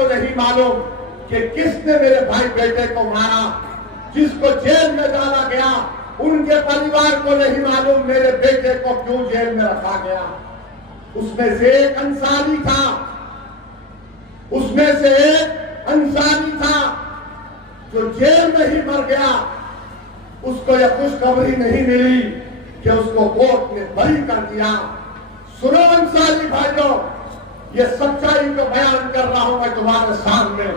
को नहीं मालूम कि किसने मेरे भाई बेटे को मारा। जिसको जेल में डाला गया उनके परिवार को नहीं मालूम मेरे बेटे को क्यों जेल में रखा गया। उसमें से एक अंसारी था, उसमें से एक अंसारी था जो जेल में ही मर गया। उसको यह खुशखबरी नहीं मिली कि उसको कोर्ट ने बरी कर दिया। सुनो अंसारी भाइयों, ये सच्चाई को बयान कर रहा हूं मैं तुम्हारे सामने।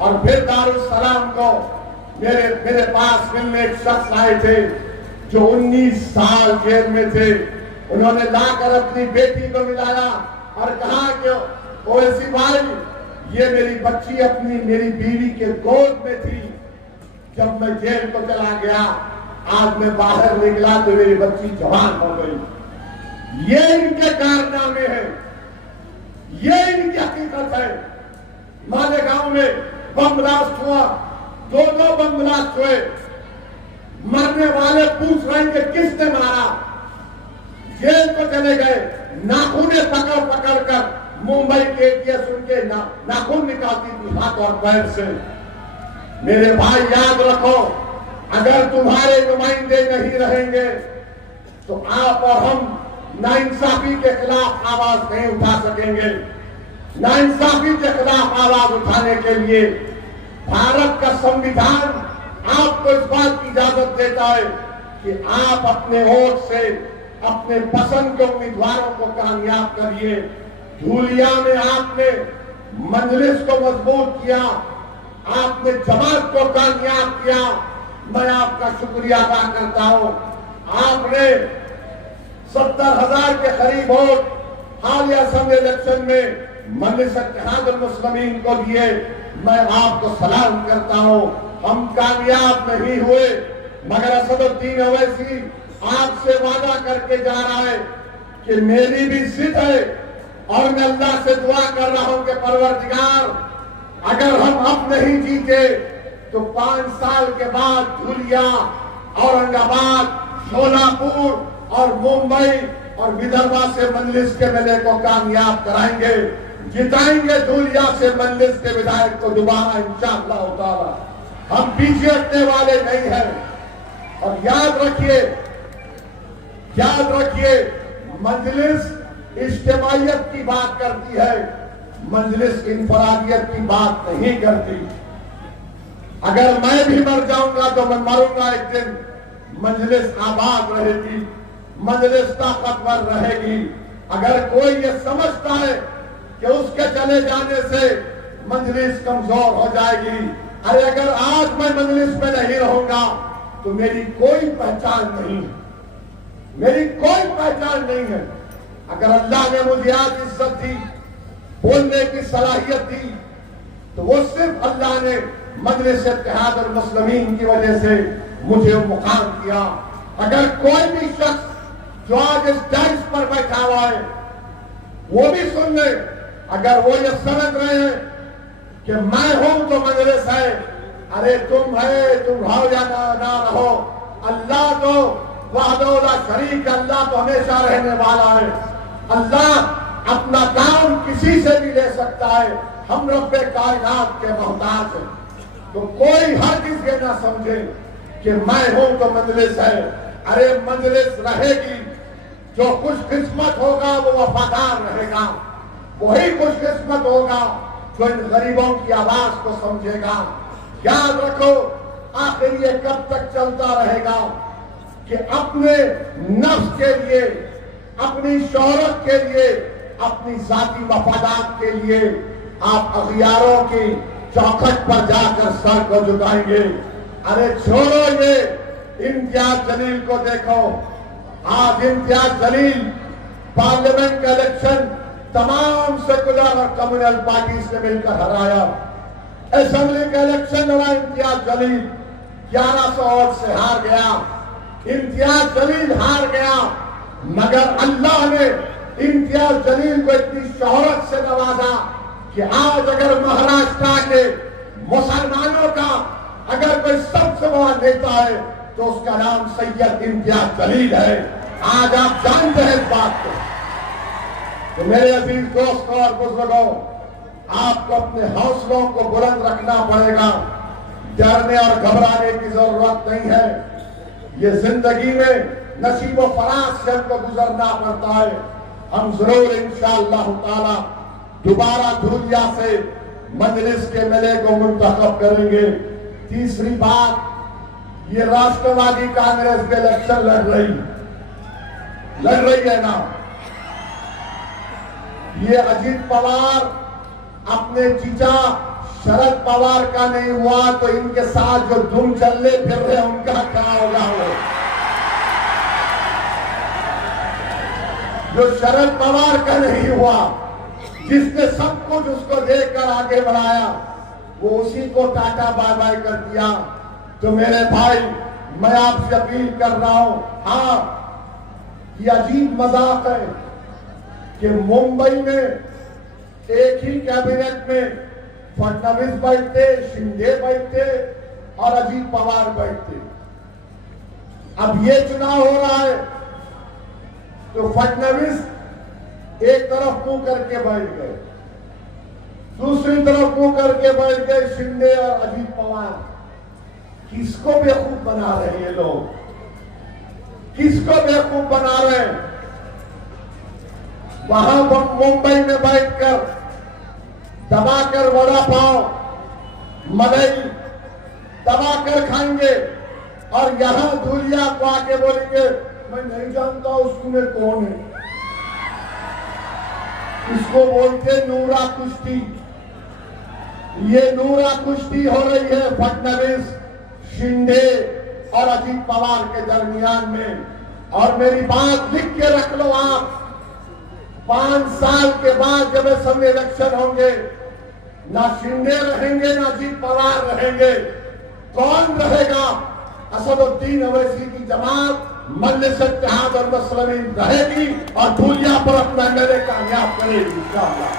और फिर दारुल सलाम को मेरे पास मिलने एक शख्स आए थे जो 19 साल जेल में थे। उन्होंने लाकर अपनी बेटी को मिलाया और कहा कि ओवैसी भाई, ये मेरी बच्ची अपनी मेरी बीवी के गोद में थी जब मैं जेल को चला गया। आज मैं बाहर निकला तो मेरी बच्ची जवान हो गई। ये इनके कारनामे हैं, ये इनकी हकीकत है। मालेगांव में बम ब्लास्ट हुआ, 2 बम ब्लास्ट हुए। मरने वाले पूछ रहे हैं कि किसने मारा। जेल को चले गए, नाखूने पकड़ पकड़ कर मुंबई के एटीएस उनके नाखून निकालती थी हाथ और पैर से। मेरे भाई याद रखो, अगर तुम्हारे नुमाइंदे नहीं रहेंगे तो आप और हम नाइंसाफी के खिलाफ आवाज नहीं उठा सकेंगे। नाइंसाफी के खिलाफ आवाज उठाने के लिए भारत का संविधान आपको इस बात की इजाजत देता है कि आप अपने वोट से अपने पसंद के उम्मीदवारों को कामयाब करिए। धूलिया में आपने मजलिस को मजबूत किया, आपने जमात को कामयाब किया। मैं आपका शुक्रिया अदा करता हूं। आपने 70,000 के करीब वोट हालिया असेंबली इलेक्शन में मजलिस इत्तेहादुल मुस्लिमीन को दिए। मैं आपको सलाम करता हूं। हम कामयाब नहीं हुए मगर असदुद्दीन ओवैसी आपसे वादा करके जा रहा है कि मेरी भी जिद है और मैं अल्लाह से दुआ कर रहा हूं कि परवरदिगार, अगर हम अब नहीं जीते तो 5 साल के बाद धुलिया, औरंगाबाद, शोलापुर और मुंबई और विदर्भा से मजलिस के मेले को कामयाब कराएंगे, जिताएंगे धुलिया से मजलिस के विधायक को दोबारा इंशाअल्लाह ताला। हम पीछे हटने वाले नहीं हैं। और याद रखिए मजलिस इज्तिमाइयत की बात करती है, मजलिस इंफरादियत की बात नहीं करती। अगर मैं भी मर जाऊंगा तो मैं मरूंगा एक दिन, मजलिस आबाद रहेगी, मजलिस ताकतवर रहेगी। अगर कोई ये समझता है कि उसके चले जाने से मजलिस कमजोर हो जाएगी, अरे अगर आज मैं मजलिस में नहीं रहूंगा तो मेरी कोई पहचान नहीं है, मेरी कोई पहचान नहीं है। अगर अल्लाह ने मुझे आज इज्जत दी, बोलने की सलाहियत दी, तो वो सिर्फ अल्लाह ने मजलिस इत्तेहादुल मुस्लिमीन की वजह से मुझे मुकाम दिया। अगर कोई भी शख्स जो आज इस डाइस पर बैठा हुआ है वो भी सुन ले, अगर वो ये समझ रहे हैं कि मैं हूं तो मजलिस है, अरे तुम है, तुम रहो या ना रहो, अल्लाह तो वहदहुल्ला शरीक, अल्लाह तो हमेशा रहने वाला है। अल्लाह अपना काम किसी से भी ले सकता है। हम रब्बे कायनात के मोहताज हैं। तो कोई हरगिज़ ये ना समझे कि मैं हूं तो मजलिस है। अरे मजलिस रहेगी, जो खुशकिस्मत होगा वो वफादार रहेगा, वही खुशकिस्मत होगा जो इन गरीबों की आवाज को समझेगा। याद रखो, आखिर ये कब तक चलता रहेगा कि अपने नफ्स के लिए, अपनी शोहरत के लिए, अपनी जाती मफादात के लिए आप अखियारों की चौखट पर जाकर सर को झुकाएंगे। अरे छोड़ो ये इम्तियाज जलील को देखो। आज इम्तियाज जलील पार्लियामेंट का इलेक्शन तमाम सेकुलर और कम्युनल पार्टी से मिलकर हराया। असेंबली का इलेक्शन लड़ा इम्तियाज जलील 1100 वोट से हार गया। इम्तियाज जलील हार गया, मगर अल्लाह ने इम्तियाज जलील को इतनी शोहरत से नवाजा कि आज अगर महाराष्ट्र के मुसलमानों का अगर कोई सबसे बड़ा नेता है तो उसका नाम सैयद इम्तियाज जलील है। आज आप जानते हैं इस बात को। तो मेरे अजीज दोस्तों और बुजुर्गों, आपको अपने हौसलों को बुलंद रखना पड़ेगा। डरने और घबराने की जरूरत नहीं है। ये जिंदगी में नसीबो फराज से हमको गुजरना पड़ता है। हम जरूर इंशाअल्लाह ताला दोबारा धूलिया से मजलिस के मेले को मुंतखब करेंगे। तीसरी बात, ये राष्ट्रवादी कांग्रेस में इलेक्शन लड़ रही है ना। ये अजीत पवार अपने जीजा शरद पवार का नहीं हुआ तो इनके साथ जो धूम चलने फिर रहे उनका क्या होगा। जो शरद पवार का नहीं हुआ, जिसने सब कुछ उसको देखकर आगे बढ़ाया, वो उसी को टाटा बाय बाय कर दिया। तो मेरे भाई, मैं आपसे अपील कर रहा हूं, हाँ, ये अजीब मजाक है कि मुंबई में एक ही कैबिनेट में फडणवीस बैठते, शिंदे बैठते और अजीत पवार बैठते। अब ये चुनाव हो रहा है तो फडणवीस एक तरफ मुंह करके बैठ गए, दूसरी तरफ मुंह करके बैठ गए शिंदे और अजीत पवार। किसको बेवकूफ बना रहे हैं लोग? किसको बेवकूफ बना रहे हैं? वहां मुंबई में बैठकर दबाकर वड़ा पाव मलाई दबाकर खाएंगे और यहां धुलिया को आके बोलेंगे मैं नहीं जानता उसमें कौन है। इसको बोलते नूरा कुश्ती। ये नूरा कुश्ती हो रही है फडणवीस, शिंदे और अजीत पवार के दरमियान में। और मेरी बात लिख के रख लो आप, 5 साल के बाद जब सब इलेक्शन होंगे, ना शिंदे रहेंगे ना अजीत पवार रहेंगे। कौन रहेगा? असदुद्दीन अवैसी की जमात मजलिस इत्तेहाद और मुस्लिमीन रहेगी और धूलिया पर अपना मेले कामयाब करेगी इंशाअल्लाह।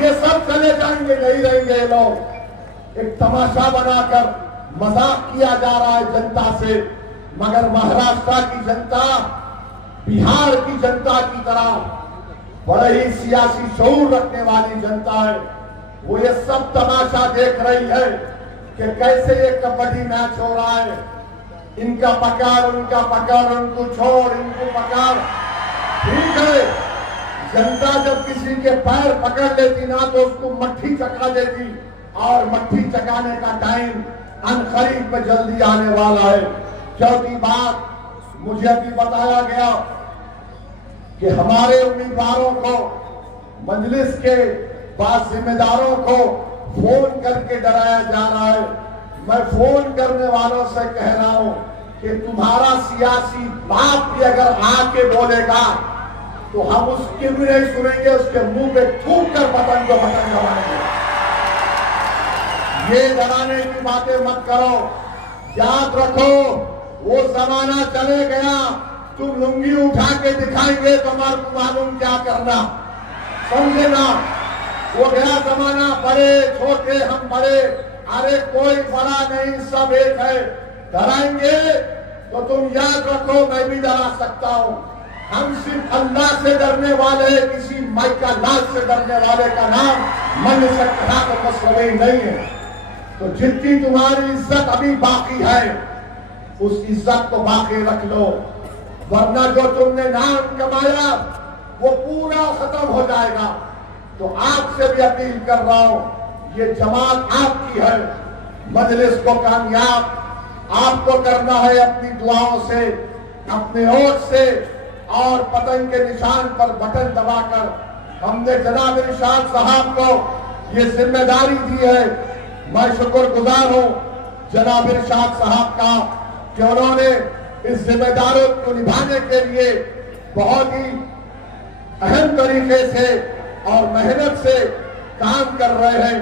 ये सब चले जाएंगे, नहीं रहेंगे ये लोग। एक तमाशा बनाकर मजाक किया जा रहा है जनता से, मगर महाराष्ट्र की जनता, बिहार की जनता की तरह बड़े ही सियासी शऊर रखने वाली जनता है। वो ये सब तमाशा देख रही है कि कैसे ये कबड्डी मैच हो रहा है। इनका पकड़, उनका पकड़, उनको छोड़, इनको पकड़। ठीक है, जनता जब किसी के पैर पकड़ लेती ना तो उसको मट्ठी चका देती, और मट्ठी चकाने का टाइम अनकरीब में जल्दी आने वाला है। चौथी बात, मुझे अभी बताया गया कि हमारे उम्मीदवारों को, मजलिस के बाद जिम्मेदारों को फोन करके डराया जा रहा है। मैं फोन करने वालों से कह रहा हूं कि तुम्हारा सियासी बाप भी अगर आके बोलेगा तो हम उसकी भी नहीं सुनेंगे, उसके मुंह पे थूक कर बटन को बटन दबाएंगे। ये डराने की बातें मत करो। याद रखो, वो जमाना चले गया तुम लुंगी उठा के दिखाएंगे तो हमारे को मालूम क्या करना, समझे ना। वो गया जमाना, बड़े छोटे हम बड़े, अरे कोई बड़ा नहीं, सब एक है। डराएंगे तो तुम याद रखो मैं भी डरा सकता हूं। हम सिर्फ अल्लाह से डरने वाले, किसी माइका लाल से डरने वाले का नाम मन से कहा तो मुस्लिम नहीं है। तो जितनी तुम्हारी इज्जत अभी बाकी है उस इज्जत को बाकी रख लो, वरना जो तुमने नाम कमाया वो पूरा खत्म हो जाएगा। तो आपसे भी अपील कर रहा हूं, ये जमात आपकी है। मजलिस को कामयाब आपको करना है अपनी दुआओं से, अपने वोट से, और पतंग के निशान पर बटन दबाकर। हमने जनाब इरशाद साहब को ये जिम्मेदारी दी है। मैं शुक्रगुजार हूं जनाब इरशाद साहब का कि उन्होंने इस जिम्मेदारी को निभाने के लिए बहुत ही अहम तरीके से और मेहनत से काम कर रहे हैं।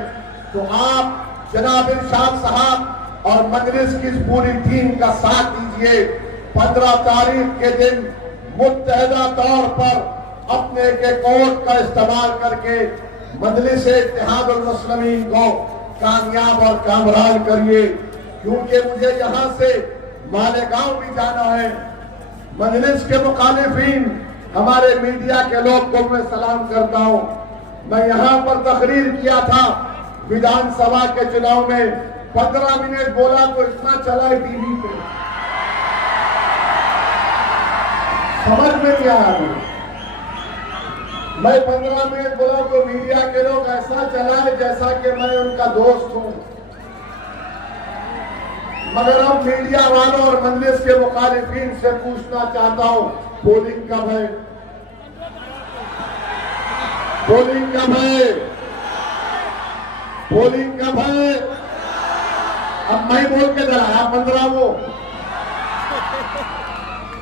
तो आप जनाब इरशाद साहब और मजलिस की पूरी टीम का साथ दीजिए। 15 तारीख के दिन मुत्तहदा तौर पर अपने के कोर्ट का इस्तेमाल करके मजलिस इत्तेहाद उल मुस्लिमीन को कामयाब और कामरान करिए, क्योंकि मुझे यहाँ से मालेगांव भी जाना है। मजलिस के मुखालिफिन, हमारे मीडिया के लोग को मैं सलाम करता हूँ। मैं यहां पर तकरीर किया था विधानसभा के चुनाव में, 15 मिनट बोला तो इतना चला है टीवी पे, समझ में नहीं आया मुझे। मैं 15 मिनट बोला तो मीडिया के लोग ऐसा चलाए जैसा कि मैं उनका दोस्त हूं। मगर अब मीडिया वालों और मजलिस के मुखालिफिन से पूछना चाहता हूं, पोलिंग कब है? पोलिंग कब है? पोलिंग कब है? अब मैं बोल के डराया 15 वो,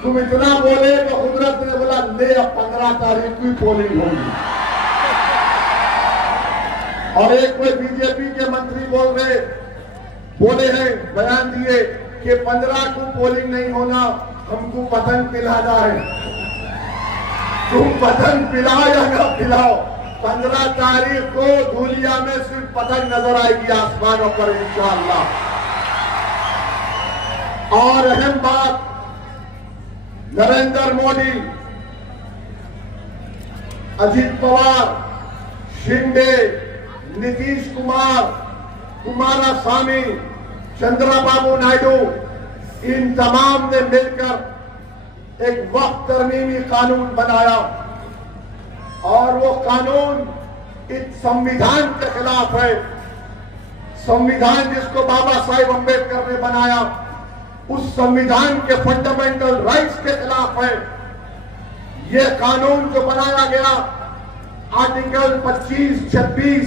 तुम इतना बोले तो कुदरत ने बोला ले अब 15 तारीख की पोलिंग होगी। और एक कोई बीजेपी के मंत्री बोले हैं, बयान दिए कि 15 को पोलिंग नहीं होना, हमको पतंग पिलाना है। तुम पतंग पिलाओ या न पिलाओ, 15 तारीख को धूलिया में सिर्फ पतंग नजर आएगी आसमानों पर इंशाअल्लाह। और अहम बात, नरेंद्र मोदी, अजित पवार, शिंदे, नीतीश कुमार, कुमारस्वामी, चंद्रबाबू नायडू, इन तमाम ने मिलकर एक वक्त तरमीमी कानून बनाया और वो कानून इस संविधान के खिलाफ है। संविधान जिसको बाबा साहेब अम्बेडकर ने बनाया, उस संविधान के फंडामेंटल राइट्स के खिलाफ है। ये कानून जो बनाया गया आर्टिकल 25, 26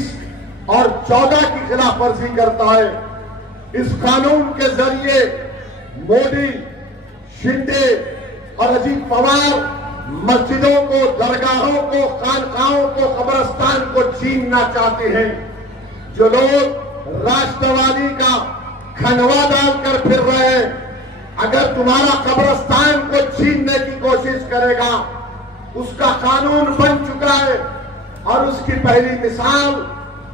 और 14 की खिलाफ वर्जी करता है। इस कानून के जरिए मोदी, शिंदे और अजीत पवार मस्जिदों को, दरगाहों को, खानकाहों को, कब्रिस्तान को छीनना चाहते हैं। जो लोग राष्ट्रवादी का खनवा डालकर फिर रहे हैं, अगर तुम्हारा कब्रिस्तान को छीनने की कोशिश करेगा, उसका कानून बन चुका है। और उसकी पहली मिसाल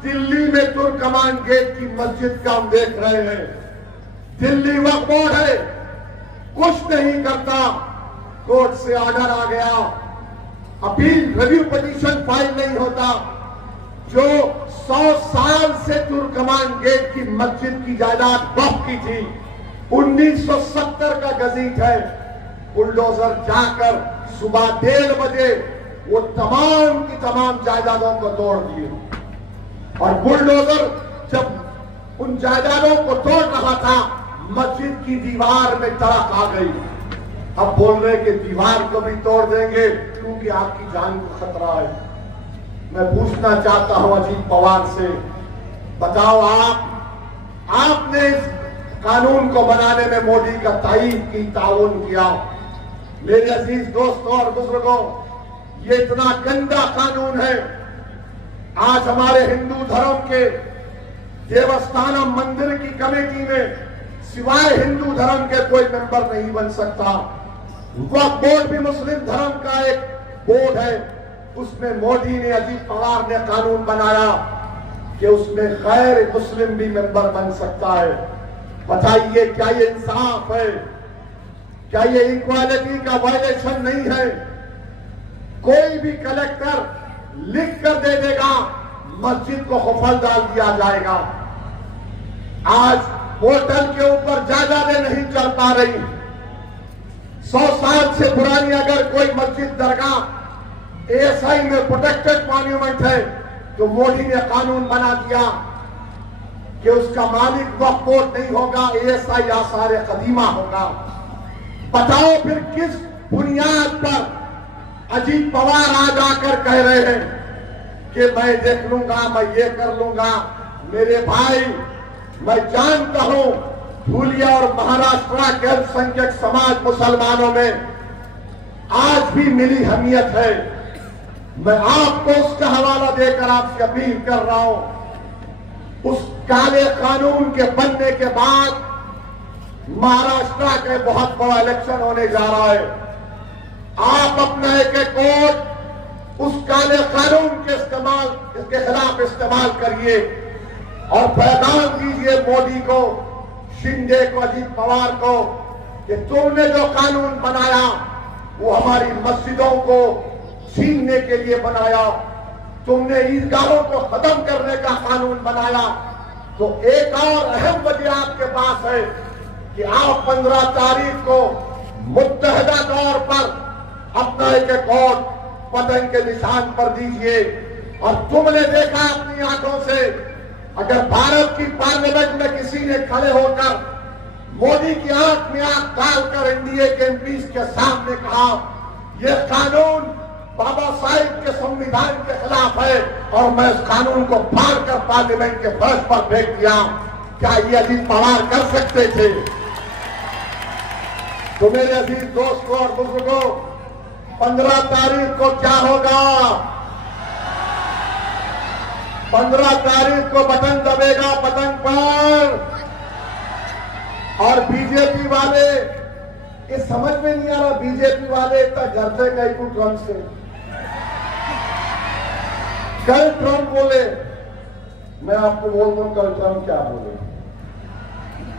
दिल्ली में तुर्कमान गेट की मस्जिद का हम देख रहे हैं। दिल्ली वक्फ बोर्ड है, कुछ नहीं करता, कोर्ट से ऑर्डर आ गया, अपील रिव्यू पिटीशन फाइल नहीं होता। जो 100 साल से तुर्कमान गेट की मस्जिद की जायदाद वक्फ की थी, 1970 का गजीट है। बुलडोजर जाकर सुबह 1:30 बजे वो तमाम की तमाम जायदादों को तोड़ दिए। और बुलडोजर जब उन जायदादों को तोड़ रहा था, मस्जिद की दीवार में तड़क आ गई। अब बोल रहे कि दीवार को भी तोड़ देंगे क्योंकि आपकी जान को खतरा है। मैं पूछना चाहता हूं अजीत पवार से, बताओ आपने इस कानून को बनाने में मोदी का तायीद की, ताउन किया। मेरे अजीज दोस्तों और बुजुर्गों, ये इतना गंदा कानून है। आज हमारे हिंदू धर्म के देवस्थानम मंदिर की कमेटी में सिवाय हिंदू धर्म के कोई मेंबर नहीं बन सकता। वक्फ बोर्ड भी मुस्लिम धर्म का एक बोर्ड है, उसमें मोदी ने, अजीत पवार ने कानून बनाया कि उसमें गैर मुस्लिम भी मेंबर बन सकता है। बताइए क्या ये इंसाफ है? क्या ये इक्वालिटी का वायलेशन नहीं है? कोई भी कलेक्टर लिख कर दे देगा, मस्जिद को खफल डाल दिया जाएगा। आज होटल के ऊपर जायदादें नहीं चल पा रही। 100 साल से पुरानी अगर कोई मस्जिद, दरगाह एएसआई में प्रोटेक्टेड मॉन्यूमेंट है, तो मोदी ने कानून बना दिया कि उसका मालिक वक्फ बोर्ड नहीं होगा, एएसआई आसार कदीमा होगा। बताओ फिर किस बुनियाद पर अजीत पवार आज आकर कह रहे हैं कि मैं देख लूंगा, मैं ये कर लूंगा। मेरे भाई, मैं जानता हूं धूलिया और महाराष्ट्र के अल्पसंख्यक समाज मुसलमानों में आज भी मिली हमीयत है। मैं आपको उसका हवाला देकर आपसे अपील कर रहा हूं। उस काले कानून के बनने के बाद महाराष्ट्र के बहुत बड़ा इलेक्शन होने जा रहा है। आप अपना एक वोट उस काले कानून के इसके खिलाफ इस्तेमाल करिए और पैगाम दीजिए मोदी को, शिंदे को, अजीत पवार को कि तुमने जो कानून बनाया वो हमारी मस्जिदों को छीनने के लिए बनाया। तुमने ईदगाहों को खत्म करने का कानून बनाया, तो एक और अहम वजह आपके पास है कि आप 15 तारीख को मुत्तहदा तौर पर अपना एक वोट पतंग के निशान पर दीजिए। और तुमने देखा अपनी आंखों से, अगर भारत की पार्लियामेंट में किसी ने खड़े होकर मोदी की आंख में आंख डालकर एनडीए के एमपीज के सामने कहा यह कानून बाबा साहिब के संविधान के खिलाफ है और मैं उस कानून को फाड़कर पार्लियामेंट के फर्श पर फेंक दिया, क्या ये अजीत पवार कर सकते थे? तो मेरे अजीज दोस्तों और बुजुर्गों, 15 तारीख को क्या होगा? 15 तारीख को बटन दबेगा पतंग पर, और बीजेपी वाले, ये समझ में नहीं आ रहा, बीजेपी वाले इतना डरते कहीं को ट्रंप से। कल ट्रंप बोले, मैं आपको बोल दूं कल ट्रंप क्या बोले,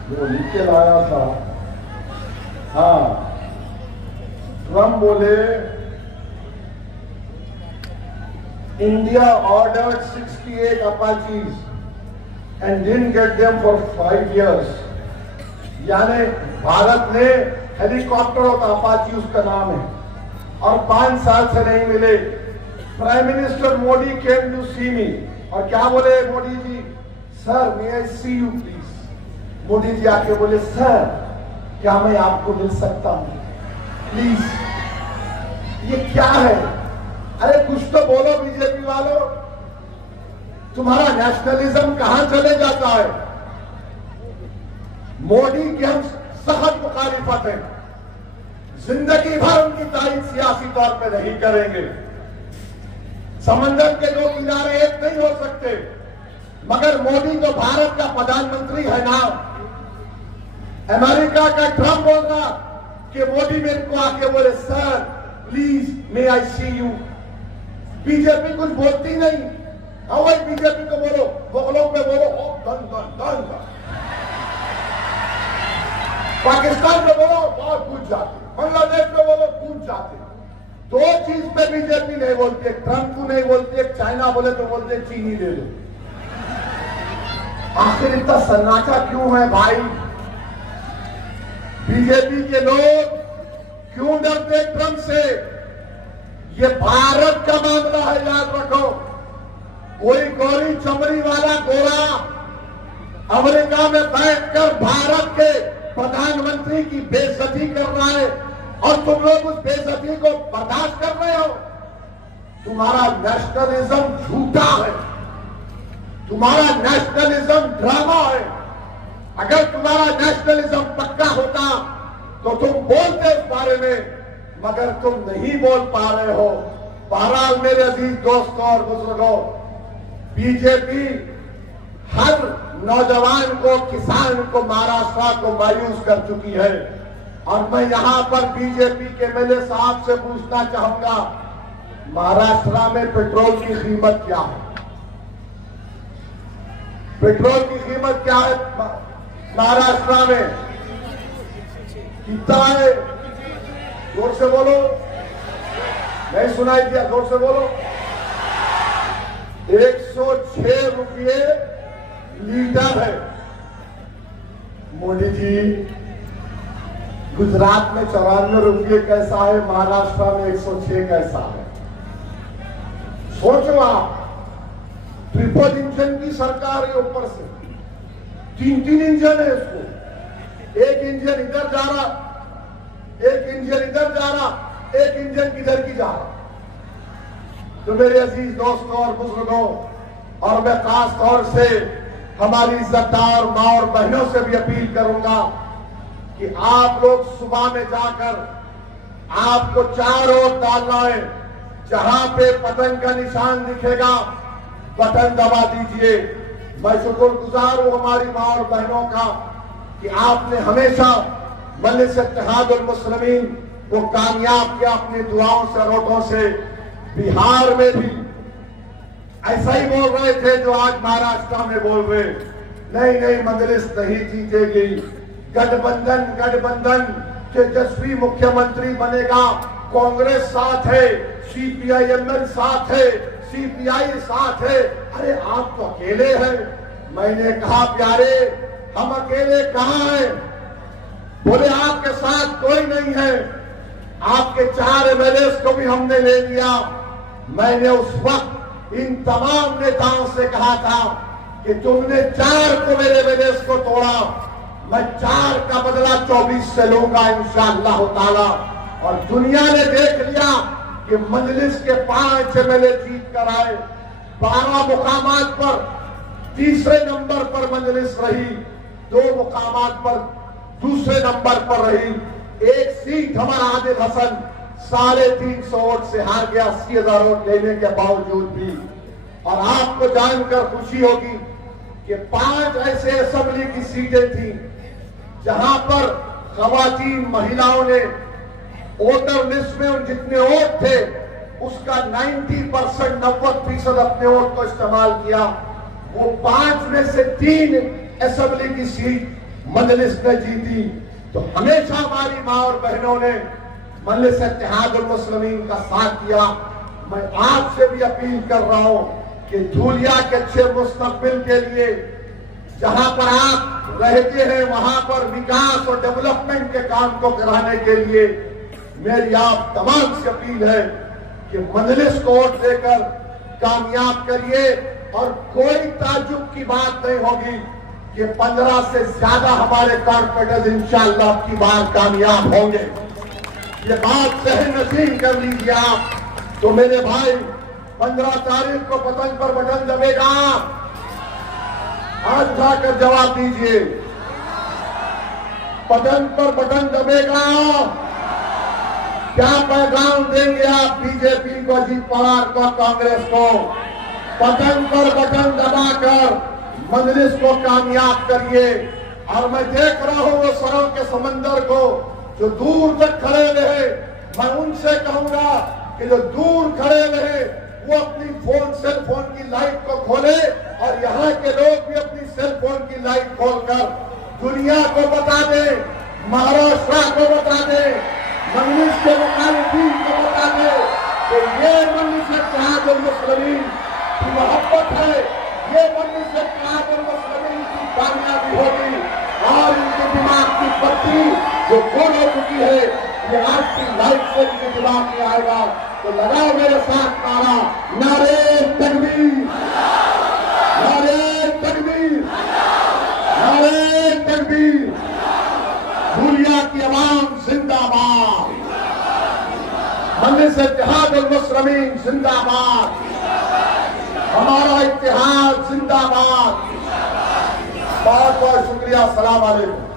जो नीचे लाया था। हाँ, ट्रंप बोले India ordered 68 Apaches and didn't get them for 5 years। यानी भारत ने हेलीकॉप्टर होता अपाची उसका नाम है, और 5 साल से नहीं मिले। Prime minister Modi came to see me, और क्या बोले Modi ji? Sir may I see you please. Modi ji आके बोले सर क्या मैं आपको मिल सकता हूं प्लीज? ये क्या है? अरे कुछ तो बोलो बीजेपी वालों, तुम्हारा नेशनलिज्म कहां चले जाता है? मोदी की हम सख्त मुखालिफत है, जिंदगी भर उनकी तारीफ सियासी तौर पे नहीं करेंगे। समंदर के 2 किनारे एक नहीं हो सकते, मगर मोदी तो भारत का प्रधानमंत्री है ना। अमेरिका का ट्रंप बोल रहा कि मोदी मेरे को आके बोले sir please may I see you. BJP कुछ बोलती नहीं। हाँ भाई, बीजेपी को बोलो, मुगलों पे बोलो ओ दन दन दन दन। पाकिस्तान में बोलो बहुत कूद जाते, बांग्लादेश में बोलो कूद जाते। 2 चीज पे बीजेपी नहीं बोलती है, ट्रंप को नहीं बोलती है, चाइना बोले तो बोलते चीनी ले लो। आखिर इतना सन्नाटा क्यों है भाई? बीजेपी के लोग क्यों डरते ट्रंप से? ये भारत का मामला है, याद रखो। कोई गोरी चमड़ी वाला गोरा अमेरिका में बैठकर भारत के प्रधानमंत्री की बेइज्जती कर रहा है और तुम लोग उस बेइज्जती को बर्दाश्त कर रहे हो। तुम्हारा नेशनलिज्म झूठा है, तुम्हारा नेशनलिज्म ड्रामा है। अगर तुम्हारा नेशनलिज्म पक्का होता तो तुम बोलते उस बारे में, मगर तुम नहीं बोल पा रहे हो। बहरहाल मेरे अजीज दोस्तों और बुजुर्गों, बीजेपी हर नौजवान को, किसान को, महाराष्ट्र को मायूस कर चुकी है। और मैं यहां पर बीजेपी के एमएलए साहब से पूछना चाहूंगा, महाराष्ट्र में पेट्रोल की कीमत क्या है? पेट्रोल की कीमत क्या है महाराष्ट्र में? कितना है? जोर से बोलो, नहीं सुनाई दिया, जोर से बोलो। 106 रुपये लीटर है। मोदी जी, गुजरात में 94 रुपये कैसा है, महाराष्ट्र में 106 कैसा है? सोचो आप, ट्रिपल इंजन की सरकार है, ऊपर से 3 इंजन है इसको। एक इंजन इधर जा रहा, एक इंजन इधर जा रहा, एक इंजन किधर की जा रहा। तो मेरे अजीज दोस्तों और बुजुर्गों, और मैं खास तौर से हमारी इज्जतदार मां और बहनों से भी अपील करूंगा कि आप लोग सुबह में जाकर, आपको 4 वोट डालना है। जहां पे पतंग का निशान दिखेगा बटन दबा दीजिए। मैं शुक्रगुजार हूं हमारी मां और बहनों का कि आपने हमेशा मजलिस इत्तेहादुल मुस्लिमीन को कामयाब किया अपनी दुआओं से, रोटों से। बिहार में भी ऐसा ही बोल रहे थे जो आज महाराष्ट्र में बोल रहे, नहीं नहीं मजलिस नहीं जीतेगी, गठबंधन गठबंधन तेजस्वी मुख्यमंत्री बनेगा, कांग्रेस साथ है, सीपीआईएमएल साथ है, सीपीआई साथ है। अरे आप तो अकेले हैं। मैंने कहा प्यारे हम अकेले कहाँ हैं? बोले आपके साथ कोई नहीं है, आपके 4 एमएलए को भी हमने ले लिया। मैंने उस वक्त इन तमाम नेताओं से कहा था कि तुमने 4 को मेरे एमएलए को तोड़ा, मैं 4 का बदला 24 से लूंगा इंशाअल्लाह ताला। और दुनिया ने देख लिया कि मजलिस के 5 एमएलए जीत कर आए। 12 मुकामात पर तीसरे नंबर पर मजलिस रही, 2 मुकामात पर दूसरे नंबर पर रही। एक सीट हमारा आदिल हसन 350 वोट से हार गया, 80,000 वोट लेने के बावजूद भी। और आपको जानकर खुशी होगी कि 5 ऐसे असेंबली की सीटें थी जहां पर खवातीन महिलाओं ने वोटर लिस्ट में उन जितने वोट थे उसका 90% 90% अपने वोट को इस्तेमाल किया। वो 5 में से 3 असेंबली की सीट मजलिस ने जीती। तो हमेशा हमारी मां और बहनों ने मजलिस इत्तेहादुल मुस्लिमीन का साथ दिया। मैं आपसे भी अपील कर रहा हूं कि धूलिया के अच्छे मुस्तकबिल के लिए जहां पर आप रहते हैं वहां पर विकास और डेवलपमेंट के काम को कराने के लिए मेरी आप तमाम से अपील है कि मजलिस को वोट देकर कामयाब करिए। और कोई ताज्जुब की बात नहीं होगी कि 15 से ज्यादा हमारे कॉर्पोरेटर्स इंशाअल्लाह की बार कामयाब होंगे। ये बात सहन नसीब कर लीजिए आप। तो मेरे भाई 15 तारीख को पतंग पर बटन दबेगा, आज उठाकर जवाब दीजिए। पतंग पर बटन दबेगा, क्या पैगाम देंगे आप बीजेपी को, अजीत पवार को, कांग्रेस को? पतंग पर बटन दबाकर मजलिस को कामयाब करिए। और मैं देख रहा हूं वो सरों के समंदर को जो दूर तक खड़े रहे, मैं उनसे कहूंगा कि जो दूर खड़े रहे वो अपनी सेल फोन की लाइट को खोले और यहाँ के लोग भी अपनी सेल फोन की लाइट खोलकर दुनिया को बता दे, महाराष्ट्र को बता दे, मजलिस के मुखालिफिन को बता दे कि ये मजलिस इत्तेहादुल मुस्लिमीन की मोहब्बत है, ये मजलिस इत्तेहादुल मुस्लिमीन की कामयाबी होगी। और इनके दिमाग की बत्ती जो खोल हो चुकी है ये आज की लाइट से इनके दिमाग में आएगा। तो लगाओ मेरे साथ नारा, नारे तकबीर, नारे तकबीर, नारे तकबीर। धूलिया की आवाम जिंदाबाद, मजलिस इत्तेहादुल मुस्लिमीन जिंदाबाद, हमारा इत्तेहाद जिंदाबाद। बहुत बहुत शुक्रिया। अस्सलाम वालेकुम।